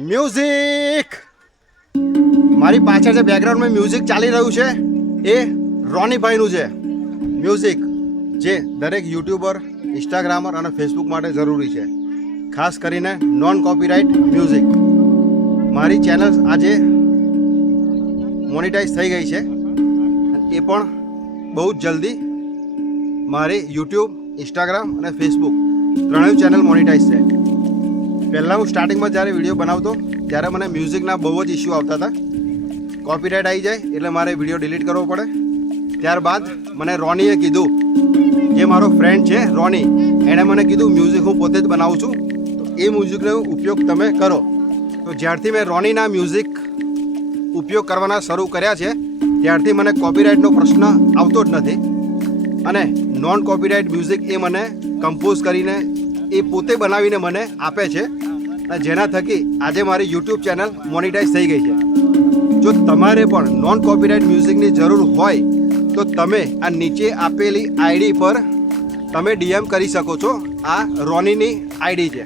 Music મારી પાછળ જે બેકગ્રાઉન્ડમાં મ્યુઝિક ચાલી રહ્યું છે એ રોનીભાઈનું છે મ્યુઝિક, જે દરેક યુટ્યુબર, ઇન્સ્ટાગ્રામર અને ફેસબુક માટે જરૂરી છે, ખાસ કરીને નોન કોપીરાઇટ મ્યુઝિક. મારી ચેનલ આજે મોનિટાઈઝ થઈ ગઈ છે, એ પણ બહુ જ જલ્દી મારી યુટ્યુબ, ઇન્સ્ટાગ્રામ અને ફેસબુક ત્રણેય ચેનલ મોનિટાઈઝ છે. પહેલાં હું સ્ટાર્ટિંગમાં જ્યારે વિડીયો બનાવતો ત્યારે મને મ્યુઝિકના બહુ જ ઇસ્યુ આવતા હતા. કોપીરાઇટ આવી જાય એટલે મારે વિડીયો ડિલીટ કરવો પડે. ત્યારબાદ મને રોનીએ કીધું, જે મારો ફ્રેન્ડ છે રોની, એણે મને કીધું મ્યુઝિક હું પોતે જ બનાવું છું, તો એ મ્યુઝિકનો ઉપયોગ તમે કરો. તો જ્યારથી મેં રોનીના મ્યુઝિક ઉપયોગ કરવાના શરૂ કર્યા છે ત્યારથી મને કોપીરાઇટનો પ્રશ્ન આવતો જ નથી. અને નોન કોપીરાઇટ મ્યુઝિક એ મને કમ્પોઝ કરીને એ પોતે બનાવીને મને આપે છે, અને જેના થકી આજે મારી યુટ્યુબ ચેનલ મોનિટાઈઝ થઈ ગઈ છે. જો તમારે પણ નોન કોપીરાઇટ મ્યુઝિકની જરૂર હોય તો તમે આ નીચે આપેલી આઈડી પર તમે ડીએમ કરી શકો છો. આ રોનીની આઈડી છે.